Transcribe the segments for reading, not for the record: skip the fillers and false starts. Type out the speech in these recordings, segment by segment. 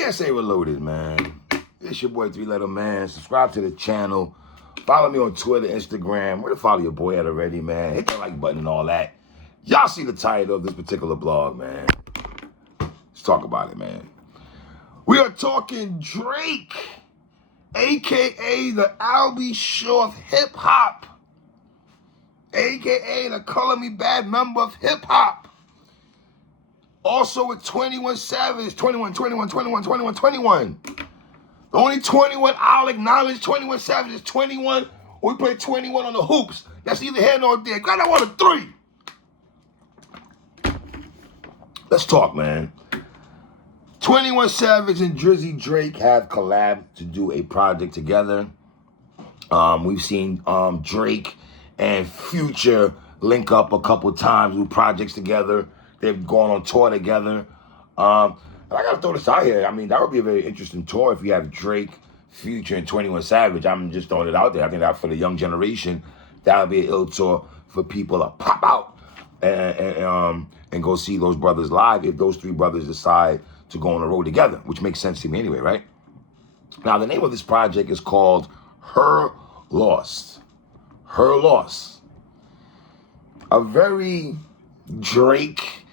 PSA Reloaded, man. It's your boy 3-Letter Man. Subscribe to the channel. Follow me on Twitter, Instagram. Where to follow your boy at already, man. Hit the like button and all that. Y'all see the title of this particular blog, man. Let's talk about it, man. We are talking Drake, a.k.a. the App PSAhiphop, a.k.a. the Color Me Bad member of hip-hop. Also with 21 Savage, 21. The only 21 I'll acknowledge, 21 Savage is 21. We play 21 on the hoops. That's either here nor there. God, I want a 3. Let's talk, man. 21 Savage and Drizzy Drake have collabed to do a project together. We've seen Drake and Future link up a couple times with projects together. They've gone on tour together. And I gotta throw this out here. I mean, that would be a very interesting tour if you have Drake, Future, and 21 Savage. I'm just throwing it out there. I think that for the young generation, that would be an ill tour for people to pop out and go see those brothers live if those three brothers decide to go on the road together, which makes sense to me anyway, right? Now, the name of this project is called Her Loss. Her Loss. A very Drake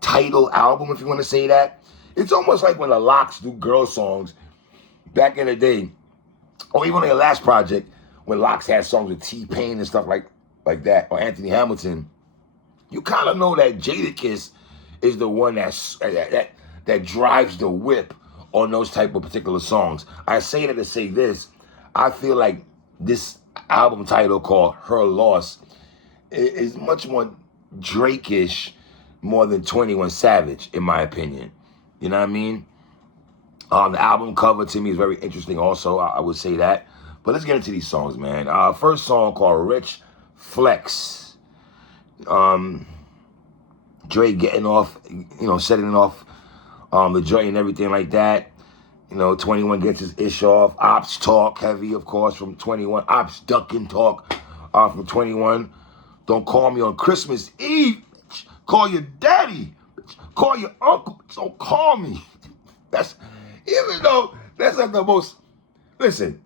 title album, if you want to say that. It's almost like when the Locks do girl songs back in the day, or even on their last project, when Locks had songs with T-Pain and stuff like that, or Anthony Hamilton. You kind of know that Jadakiss is the one that drives the whip on those type of particular songs. I say that to say this. I feel like this album title called Her Loss is much more Drake-ish more than 21 Savage, in my opinion. You know what I mean? The album cover to me is very interesting also. I would say that. But let's get into these songs, man. First song called Rich Flex. Drake getting off, setting off the joint and everything like that. 21 gets his ish off. Ops talk heavy, of course, from 21. Ops ducking talk from 21. Don't call me on Christmas Eve, bitch. Call your daddy, bitch. Call your uncle, bitch. Don't call me. Even though that's not the most, listen,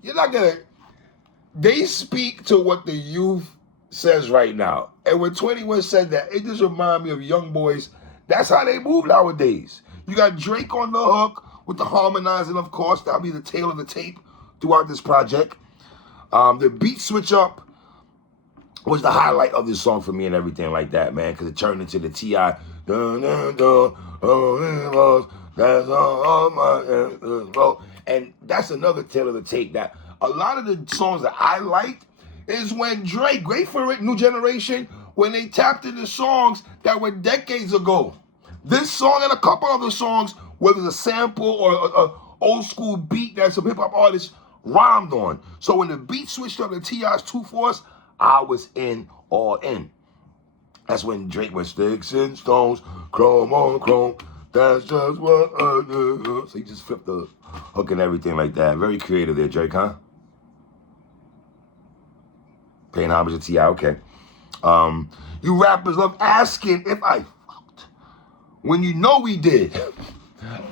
they speak to what the youth says right now. And when 21 said that, it just reminded me of young boys. That's how they move nowadays. You got Drake on the hook with the harmonizing, of course. That'll be the tail of the tape throughout this project. The beat switch up was the highlight of this song for me and everything like that, man, because it turned into the T.I. That's all my, and that's another tail of the tape. That a lot of the songs that I liked is when Drake, great for it, New Generation, when they tapped into songs that were decades ago. This song and a couple other songs, whether it's a sample or a old school beat that some hip hop artists rhymed on. So when the beat switched up to T.I.'s 2 Force, I was all in. That's when Drake went sticks and stones, chrome on chrome. That's just what I do. So he just flipped the hook and everything like that. Very creative there, Drake, huh? Paying homage to T.I., okay. You rappers love asking if I fucked when you know we did.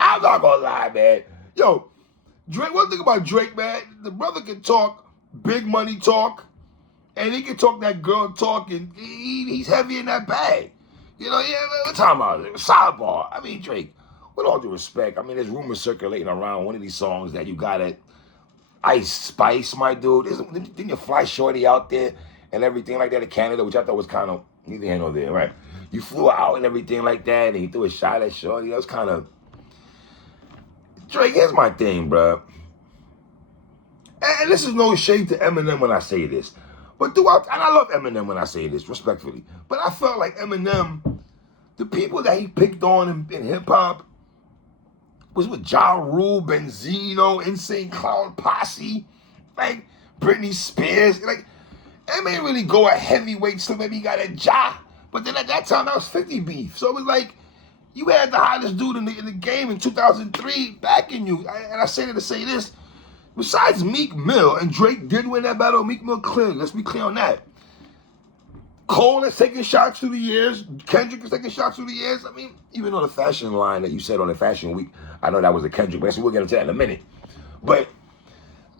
I'm not gonna lie, man. Yo, Drake, one thing about Drake, man, the brother can talk big money talk, and he can talk that girl talk, and he's heavy in that bag. We're talking about it. Sidebar. I mean, Drake, with all due respect, I mean, there's rumors circulating around one of these songs that you got at Ice Spice, my dude. Didn't you fly Shorty out there and everything like that in Canada, which I thought was kind of neither here nor there, right? You flew her out and everything like that, and he threw a shot at Shorty. That was kind of... Drake, here's my thing, bro. And this is no shade to Eminem when I say this. But throughout, and I love Eminem when I say this, respectfully. But I felt like Eminem, the people that he picked on in hip-hop was with Ja Rule, Benzino, Insane Clown Posse, like Britney Spears. Like, Em ain't really go at heavyweight, so maybe he got a Ja. But then at that time, that was 50 beef. So it was like, you had the hottest dude in the game in 2003 backing you. And I say that to say this. Besides Meek Mill, and Drake did win that battle, Meek Mill clearly, let's be clear on that. Cole is taking shots through the years. Kendrick is taking shots through the years. I mean, even though the fashion line that you said on the Fashion Week, I know that was a Kendrick, but we'll get into that in a minute. But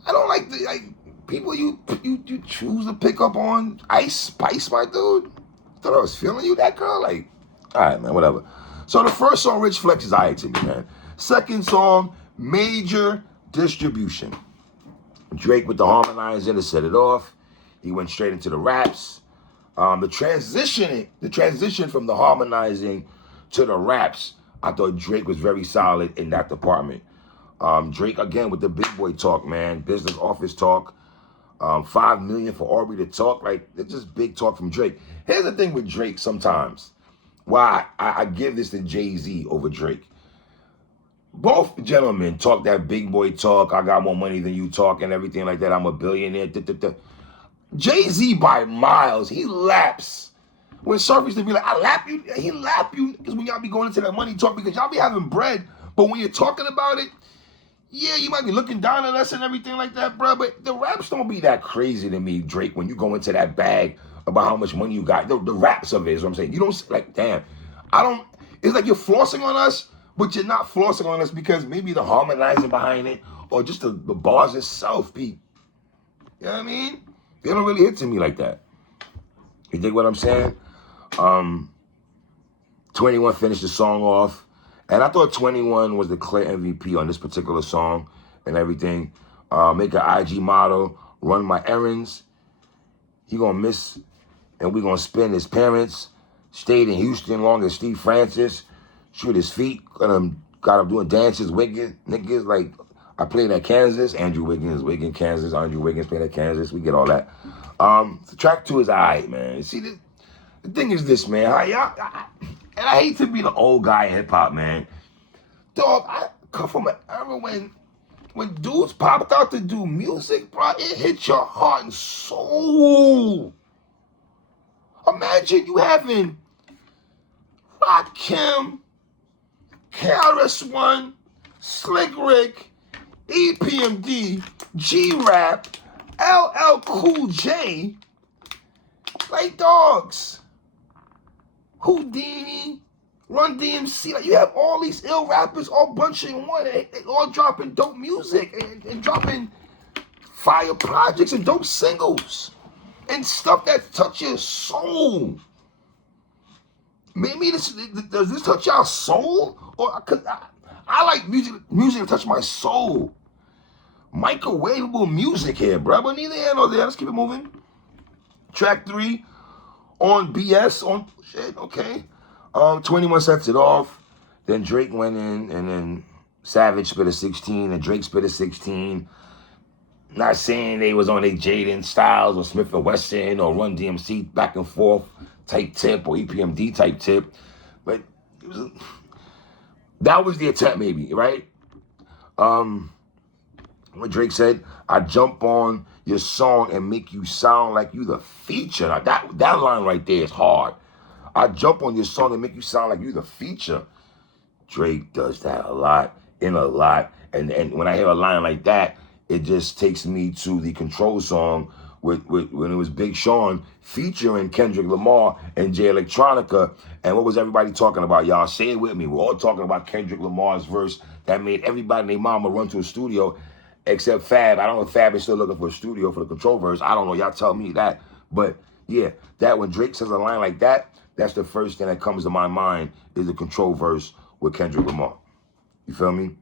I don't like the people you choose to pick up on. Ice Spice, my dude. Thought I was feeling you, that girl. Like, all right, man, whatever. So the first song, Rich Flex, is all right to me, man. Second song, Major Distribution. Drake with the harmonizer to set it off. He went straight into the raps. The transition from the harmonizing to the raps, I thought Drake was very solid in that department. Drake, again, with the big boy talk, man. Business office talk. 5 million for Aubrey to talk. Like, it's just big talk from Drake. Here's the thing with Drake sometimes. Why I give this to Jay-Z over Drake. Both gentlemen talk that big boy talk. I got more money than you talk and everything like that. I'm a billionaire. Jay-Z by miles, he laps. When Surf used to be like, I lap you, he lap you. Because when y'all be going into that money talk, because y'all be having bread. But when you're talking about it, yeah, you might be looking down at us and everything like that, bro. But the raps don't be that crazy to me, Drake, when you go into that bag about how much money you got. The raps of it is what I'm saying. You don't, like, damn. It's like you're flossing on us, but you're not flossing on us because maybe the harmonizing behind it or just the bars itself be, you know what I mean? They don't really hit to me like that. You dig what I'm saying? 21 finished the song off. And I thought 21 was the clear MVP on this particular song and everything. Make an IG model, run my errands. He gonna miss, and we gonna spend his parents. Stayed in Houston long as Steve Francis. Shoot his feet. Got him doing dances, Wiggins, niggas. Like, I played at Kansas. Andrew Wiggins, Kansas. Andrew Wiggins played at Kansas. We get all that. So track 2 is all right, man. See, the thing is this, man. And I hate to be the old guy in hip-hop, man. Dog, I come from an era when dudes popped out to do music, bro, it hit your heart and soul. Imagine you having Rakim, KRS-One, Slick Rick, EPMD, G-Rap, LL Cool J, like dogs. Houdini, Run DMC, like you have all these ill rappers all bunching in one, they all dropping dope music and dropping fire projects and dope singles and stuff that touch your soul. Maybe does this touch your soul? Or cause I like music to touch my soul. Microwavable music here, bro. But neither here nor there. Let's keep it moving. Track 3 on BS on shit. Okay. 21 sets it off. Then Drake went in, and then Savage spit a 16, and Drake spit a 16. Not saying they was on a Jaden Styles or Smith & Wesson or Run DMC back and forth type tip or EPMD type tip, but that was the attempt, maybe, right? What Drake said, I jump on your song and make you sound like you the feature. Now that line right there is hard. I jump on your song and make you sound like you the feature. Drake does that a lot, and when I hear a line like that, it just takes me to the Control song with when it was Big Sean featuring Kendrick Lamar and Jay Electronica. And what was everybody talking about? Y'all say it with me. We're all talking about Kendrick Lamar's verse that made everybody and their mama run to a studio, except Fab. I don't know if Fab is still looking for a studio for the Control verse. I don't know. Y'all tell me that. But yeah, that when Drake says a line like that, that's the first thing that comes to my mind is the Control verse with Kendrick Lamar. You feel me?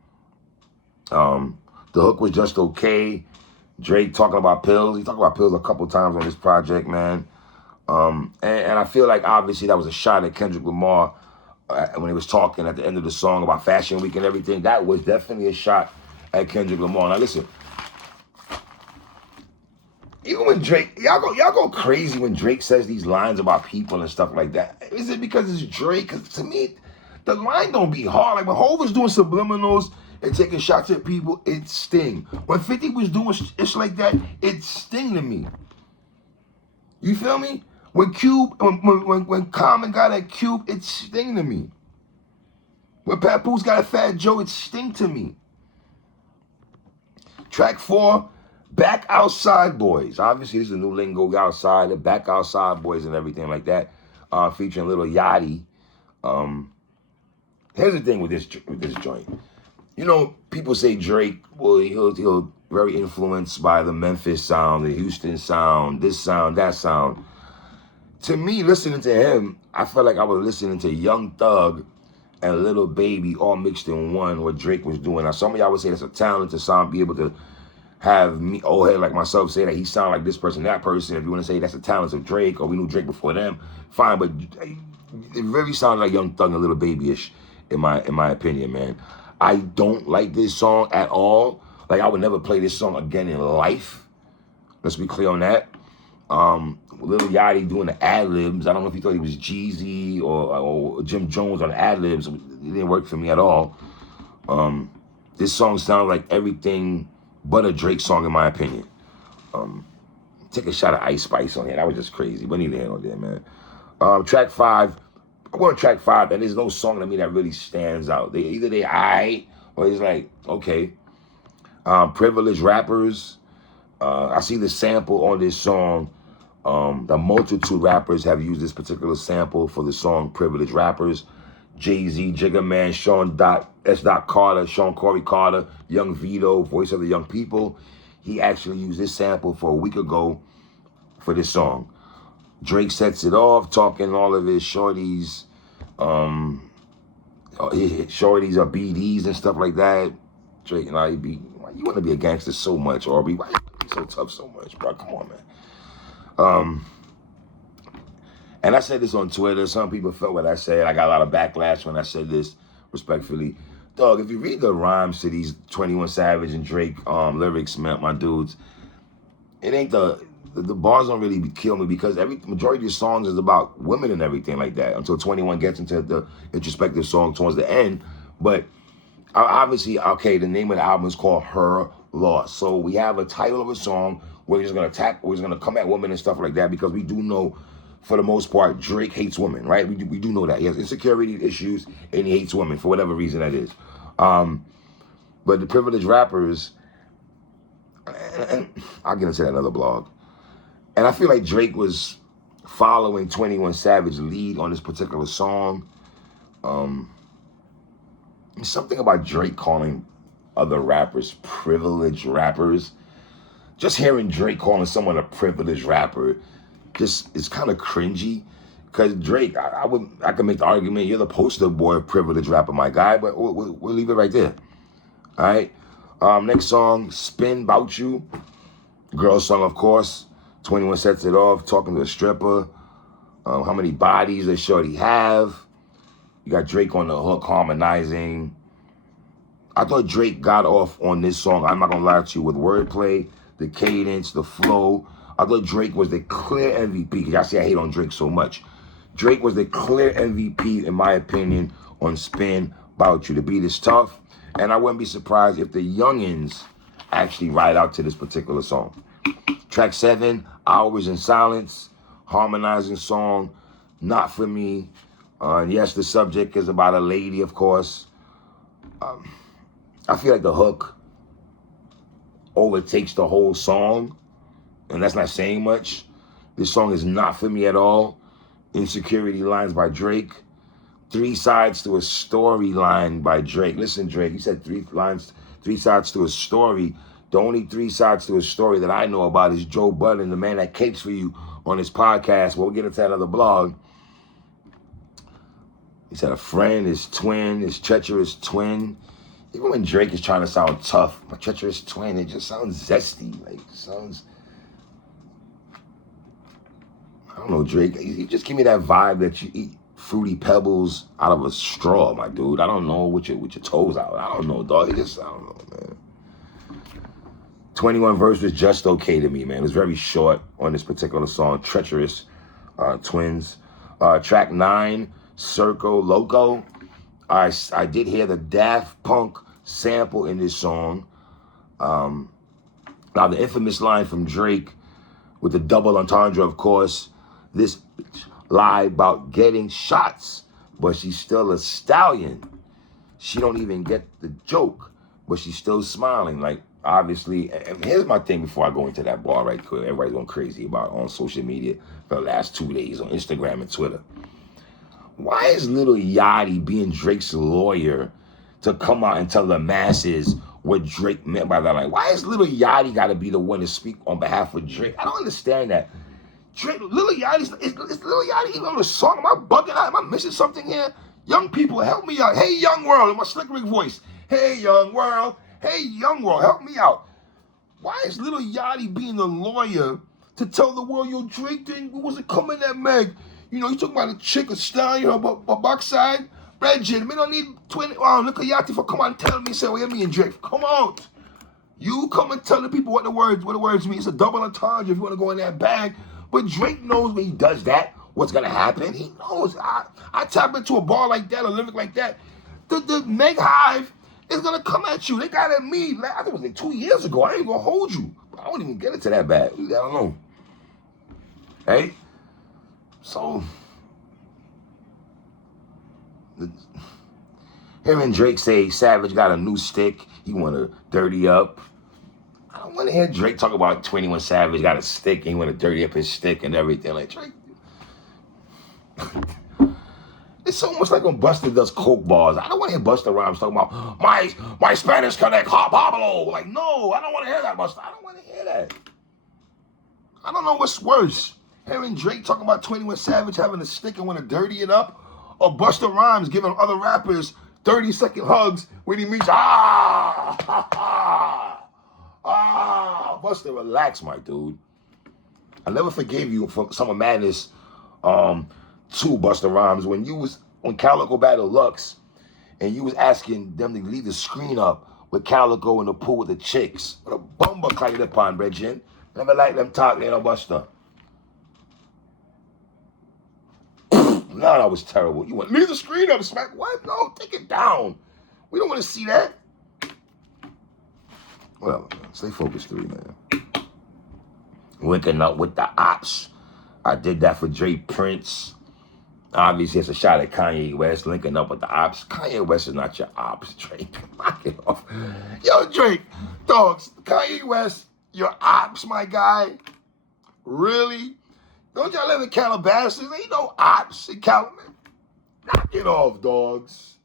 The hook was just okay. Drake talking about pills. He talked about pills a couple times on this project, man. And I feel like obviously that was a shot at Kendrick Lamar when he was talking at the end of the song about Fashion Week and everything. That was definitely a shot at Kendrick Lamar. Now listen, even when Drake, y'all go crazy when Drake says these lines about people and stuff like that. Is it because it's Drake? Because to me, the line don't be hard. Like when Hov was doing subliminals and taking shots at people, it sting. When 50 was doing shit like that, it sting to me. You feel me? When Common got at Cube, it sting to me. When Papoose got a Fat Joe, it sting to me. Track 4, Back Outside Boys. Obviously, this is a new lingo, outside, the Back Outside Boys and everything like that. Featuring Lil Yachty. Here's the thing with this joint. You know, people say Drake, well, he'll very influenced by the Memphis sound, the Houston sound, this sound, that sound. To me, listening to him, I felt like I was listening to Young Thug and Little Baby all mixed in one, what Drake was doing. Now, some of y'all would say that's a talent to sound, be able to have me, old head like myself, say that he sound like this person, that person. If you want to say that's the talents of Drake, or we knew Drake before them, fine. But it really sounded like Young Thug and Little Baby-ish, in my opinion, man. I don't like this song at all. Like, I would never play this song again in life. Let's be clear on that. Lil Yachty doing the ad-libs. I don't know if he thought he was Jeezy or Jim Jones on the ad-libs. It didn't work for me at all. This song sounds like everything but a Drake song, in my opinion. Take a shot of Ice Spice on here. That was just crazy. But neither here nor there, man. Track 5. I want track 5, and there's no song to me that really stands out. Either they aight, or it's like, okay. Privileged Rappers. I see the sample on this song. The multitude rappers have used this particular sample for the song Privileged Rappers. Jay-Z, Jigga Man, S. Carter, Sean Corey Carter, Young Vito, Voice of the Young People. He actually used this sample for a week ago for this song. Drake sets it off, talking all of his shorties, shorties are BDs and stuff like that. Drake and why you want to be a gangster so much, Aubrey? Why you be so tough so much, bro? Come on, man. And I said this on Twitter. Some people felt what I said. I got a lot of backlash when I said this, respectfully. Dog, if you read the rhymes to these 21 Savage and Drake lyrics, man, my dudes, it ain't the bars don't really kill me, because majority of the songs is about women and everything like that until 21 gets into the introspective song towards the end. But obviously, okay, the name of the album is called Her Loss. So we have a title of a song where we're just gonna come at women and stuff like that, because we do know, for the most part, Drake hates women, right? We do know that. He has insecurity issues and he hates women for whatever reason that is. But the Privileged Rappers, and I'll get into that another blog. And I feel like Drake was following 21 Savage lead on this particular song. Something about Drake calling other rappers privileged rappers. Just hearing Drake calling someone a privileged rapper just is kind of cringy. Because Drake, I could make the argument, you're the poster boy of privileged rapper, my guy, but we'll leave it right there. All right? Next song, Spin 'Bout You. Girl song, of course. 21 sets it off, talking to a stripper. How many bodies does shorty have? You got Drake on the hook harmonizing. I thought Drake got off on this song, I'm not going to lie to you, with wordplay, the cadence, the flow. I thought Drake was the clear MVP. Because y'all see I hate on Drake so much. Drake was the clear MVP, in my opinion, on Spin 'Bout You. The beat is tough. And I wouldn't be surprised if the youngins actually ride out to this particular song. Track 7, Hours in Silence, harmonizing song, not for me. Yes, the subject is about a lady, of course. I feel like the hook overtakes the whole song, and that's not saying much. This song is not for me at all. Insecurity Lines by Drake. 3 sides to a storyline by Drake. Listen, Drake, you said 3 sides to a story. The only 3 sides to a story that I know about is Joe Budden, the man that capes for you on his podcast. We'll get into that other blog. He said a friend, his twin, his treacherous twin. Even when Drake is trying to sound tough, my treacherous twin, it just sounds zesty. Like, it sounds, I don't know, Drake. You just give me that vibe that you eat Fruity Pebbles out of a straw, my dude. I don't know, with your toes out. I don't know, dog. I don't know, man. 21 verse was just okay to me, man. It was very short on this particular song, Treacherous Twins. Track 9, Circo Loco. I did hear the Daft Punk sample in this song. Now, the infamous line from Drake with the double entendre, of course. This bitch lie about getting shots, but she's still a stallion. She don't even get the joke, but she's still smiling. Like, obviously, and here's my thing before I go into that bar right quick. Everybody's going crazy about on social media for the last 2 days on Instagram and Twitter. Why is Lil Yachty being Drake's lawyer to come out and tell the masses what Drake meant by that? Like, why is Lil Yachty got to be the one to speak on behalf of Drake? I don't understand that. Drake, Lil Yachty, is Lil Yachty even on the song? Am I bugging out? Am I missing something here? Young people, help me out. Hey, Young World, in my Slick Rick voice. Hey, Young World. Hey, Young World, help me out. Why is Lil Yachty being the lawyer to tell the world, yo, Drake wasn't coming that Meg? You know, you talking about a chick, a stallion, but backside? Reggie, we don't need 20. Oh, look at Yachty for come on, tell me, say, well, me and Drake, come out. You come and tell the people what the words mean. It's a double entendre if you want to go in that bag. But Drake knows when he does that, what's going to happen. He knows. I tap into a bar like that, a lyric like that. The Meg Hive is going to come at you. They got at me. I think it was like 2 years ago. I ain't going to hold you. I don't even get into that bad. I don't know. Hey? So, him and Drake say Savage got a new stick. He want to dirty up. I don't want to hear Drake talk about 21 Savage got a stick and he want to dirty up his stick and everything. Like, Drake. It's almost like when Busta does coke bars. I don't want to hear Busta Rhymes talking about my Spanish connect, Pablo. Like, no, I don't want to hear that, Busta. I don't want to hear that. I don't know what's worse. Hearing Drake talking about 21 Savage having a stick and want to dirty it up, or Busta Rhymes giving other rappers 30-second hugs when he meets, Busta, relax, my dude. I never forgave you for Summer Madness 2, Busta Rhymes, when you was on Calico Battle Lux, and you was asking them to leave the screen up with Calico in the pool with the chicks. What a bumper clay upon, Bridget. Never like them talk, you know, Busta. No, that was terrible. You want leave the screen up, smack? What? No, take it down. We don't want to see that. Well, stay focused, 3, man. Linking up with the ops. I did that for Drake Prince. Obviously, it's a shot at Kanye West, linking up with the ops. Kanye West is not your ops, Drake. Knock it off. Yo, Drake, dogs, Kanye West, your ops, my guy. Really? Don't y'all live in Calabasas? Ain't no ops in Calabasas. Knock it off, dogs.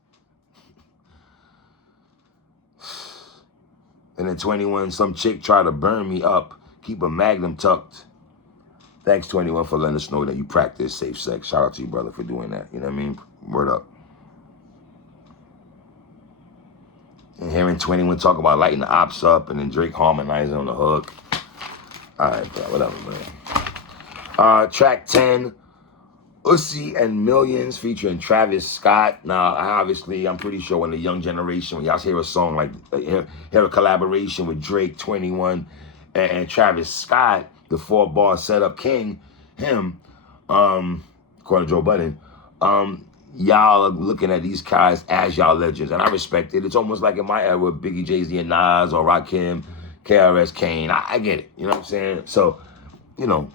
And then 21, some chick tried to burn me up. Keep a magnum tucked. Thanks, 21, for letting us know that you practice safe sex. Shout out to you, brother, for doing that. You know what I mean? Word up. And hearing 21 talk about lighting the ops up and then Drake harmonizing on the hook. All right, bro, whatever, man. Track 10, Uzi and Millions featuring Travis Scott. Now, obviously, I'm pretty sure when the young generation, when y'all hear a song like, hear a collaboration with Drake, 21, and Travis Scott, the 4-bar setup king, him, according to Joe Budden, y'all are looking at these guys as y'all legends, and I respect it. It's almost like in my era with Biggie, Jay-Z, and Nas, or Rakim, KRS, Kane. I get it, you know what I'm saying? So, you know,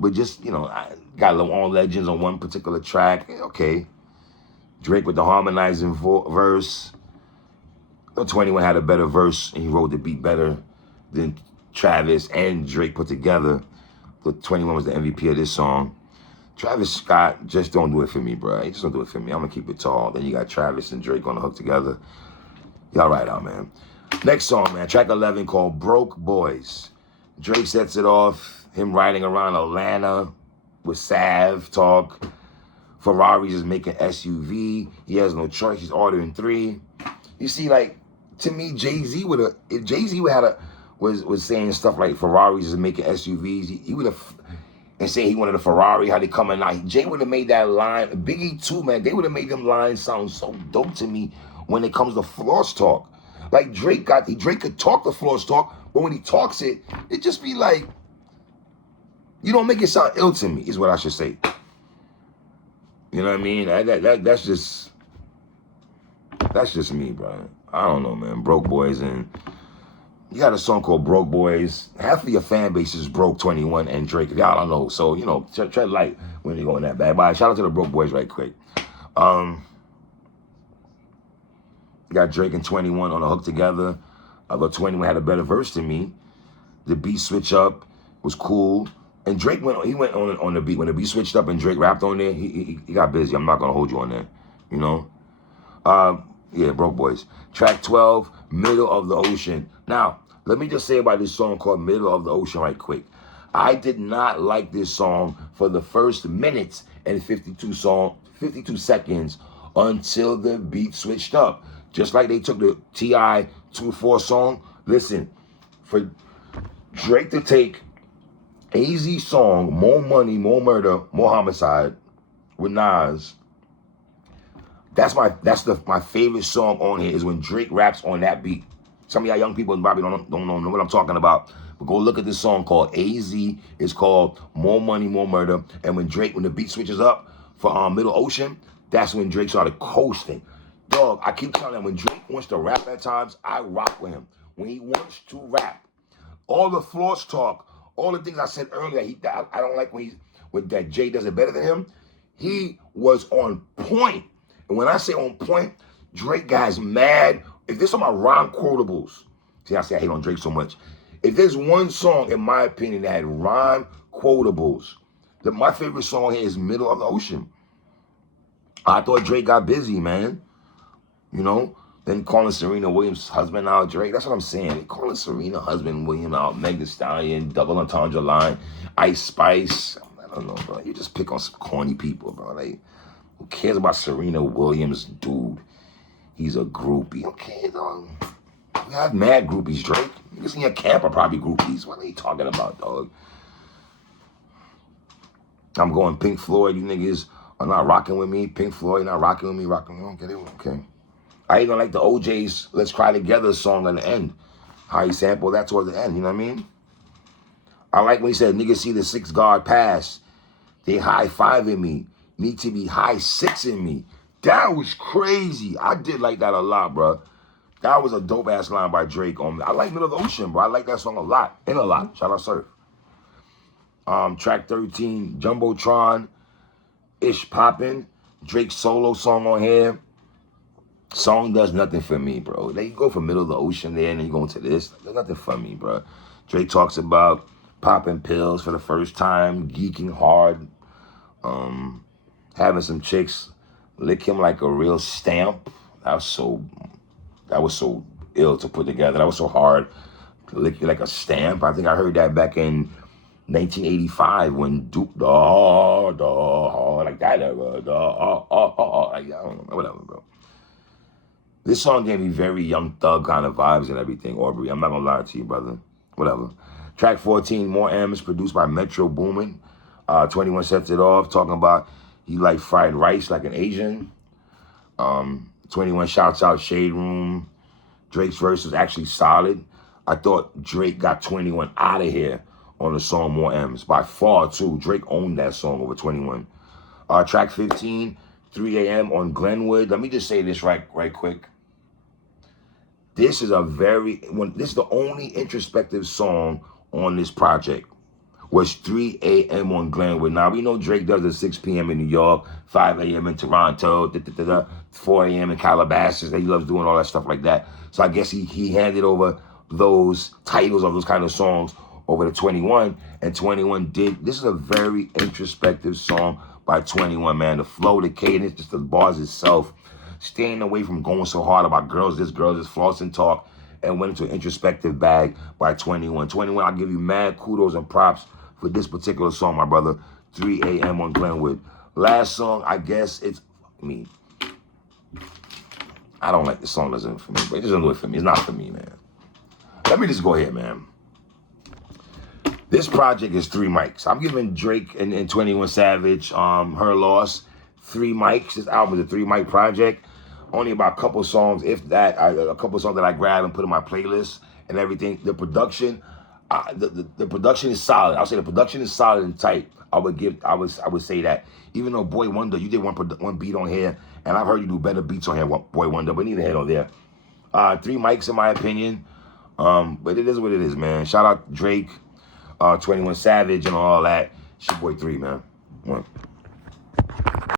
but just, you know, I got all legends on one particular track. Okay. Drake with the harmonizing verse. 21 had a better verse, and he wrote the beat better than Travis and Drake put together. But 21 was the MVP of this song. Travis Scott just don't do it for me, bro. He just don't do it for me. I'm going to keep it tall. Then you got Travis and Drake on the hook together. Y'all right out, man. Next song, man. Track 11 called Broke Boys. Drake sets it off. Him riding around Atlanta with Sav talk. Ferraris is making SUV. He has no choice. He's ordering 3. You see, like, to me, Jay-Z would have, if Jay-Z was saying stuff like Ferraris is making SUVs, he would have, and say he wanted a Ferrari, how they coming out. Jay would have made that line. Biggie too, man. They would have made them lines sound so dope to me when it comes to floss talk. Like Drake could talk the floss talk, but when he talks it just be like, you don't make it sound ill to me, is what I should say. You know what I mean? That's just me, bro. I don't know, man. Broke Boys, and you got a song called Broke Boys. Half of your fan base is Broke 21 and Drake. If y'all don't know, so, you know, tread light when you go in that bad. But shout out to the Broke Boys right quick. You got Drake and 21 on the hook together. Although 21 had a better verse than me. The beat switch up was cool. And Drake went on the beat. When the beat switched up and Drake rapped on there, he got busy. I'm not going to hold you on that, you know? Yeah, Broke Boys. Track 12, Middle of the Ocean. Now, let me just say about this song called Middle of the Ocean right quick. I did not like this song for the first minute and 52 seconds until the beat switched up. Just like they took the T.I. 2-4 song. Listen, for Drake to take AZ song, More Money, More Murder, More Homicide with Nas, that's my favorite song on here is when Drake raps on that beat. Some of y'all young people probably don't know what I'm talking about. But go look at this song called AZ. It's called More Money, More Murder. And when the beat switches up for Middle Ocean, that's when Drake started coasting. Dog, I keep telling him, when Drake wants to rap at times, I rock with him. When he wants to rap, all the floss talk, all the things I said earlier, I don't like when that Jay does it better than him. He was on point. And when I say on point, Drake guy's mad. If there's some of my rhyme quotables, see, I say I hate on Drake so much. If there's one song, in my opinion, that had rhyme quotables, my favorite song here is Middle of the Ocean. I thought Drake got busy, man. You know? Then calling Serena Williams' husband out, Drake. That's what I'm saying. They calling Serena husband Williams out, Meg Thee Stallion, double entendre line, Ice Spice. I don't know, bro. You just pick on some corny people, bro. Like, who cares about Serena Williams, dude? He's a groupie. Okay, dog. You have mad groupies, Drake. Niggas in your camp are probably groupies. What are you talking about, dog? I'm going Pink Floyd. You niggas are not rocking with me. Pink Floyd not rocking with me. Okay. I even like the OJ's Let's Cry Together song at the end. How he sampled that toward the end, you know what I mean? I like when he said, niggas see the 6 guard pass. They high-fiving me. Need to be high-sixing me. That was crazy. I did like that a lot, bro. That was a dope-ass line by Drake. I like Middle of the Ocean, bro. I like that song a lot. Shout out Surf. Track 13, Jumbotron, Ish Poppin'. Drake's solo song on here. Song does nothing for me, bro. Then you go from Middle of the Ocean there, and then you go into this. There's nothing for me, bro. Drake talks about popping pills for the first time, geeking hard, having some chicks lick him like a real stamp. That was so ill to put together. That was so hard to lick you like a stamp. I think I heard that back in 1985 when Duke like that, like, I don't know, whatever, bro. This song gave me very Young Thug kind of vibes and everything, Aubrey. I'm not gonna lie to you, brother. Whatever. Track 14, More M's, produced by Metro Boomin. 21 sets it off, talking about he like fried rice like an Asian. 21 shouts out Shade Room. Drake's verse was actually solid. I thought Drake got 21 out of here on the song More M's. By far, too. Drake owned that song over 21. Track 15, 3 a.m. on Glenwood. Let me just say this right quick. This is the only introspective song on this project. Was 3 a.m. on Glenwood. Now, we know Drake does it 6 p.m. in New York, 5 a.m. in Toronto, 4 a.m. in Calabasas. He loves doing all that stuff like that. So I guess he handed over those titles of those kind of songs over to 21. And 21 did. This is a very introspective song by 21, man. The flow, the cadence, just the bars itself. Staying away from going so hard about girls, this floss and talk, and went into an introspective bag by 21. 21, I'll give you mad kudos and props for this particular song, my brother. 3 a.m. on Glenwood. Last song, I guess I don't like the song, doesn't for me, but it doesn't do it for me. It's not for me, man. Let me just go ahead, man. This project is 3 mics. I'm giving Drake and 21 Savage, Her Loss, 3 mics. This album is a 3 mic project. Only about a couple songs, if that, a couple songs that I grab and put in my playlist and everything. The production, the production is solid. I'll say the production is solid and tight. I would say that. Even though Boy Wonder, you did one beat on here, and I've heard you do better beats on here, Boy Wonder, but neither here nor there. 3 mics in my opinion, but it is what it is, man. Shout out Drake, 21 Savage, and all that. It's your boy 3, man. 1.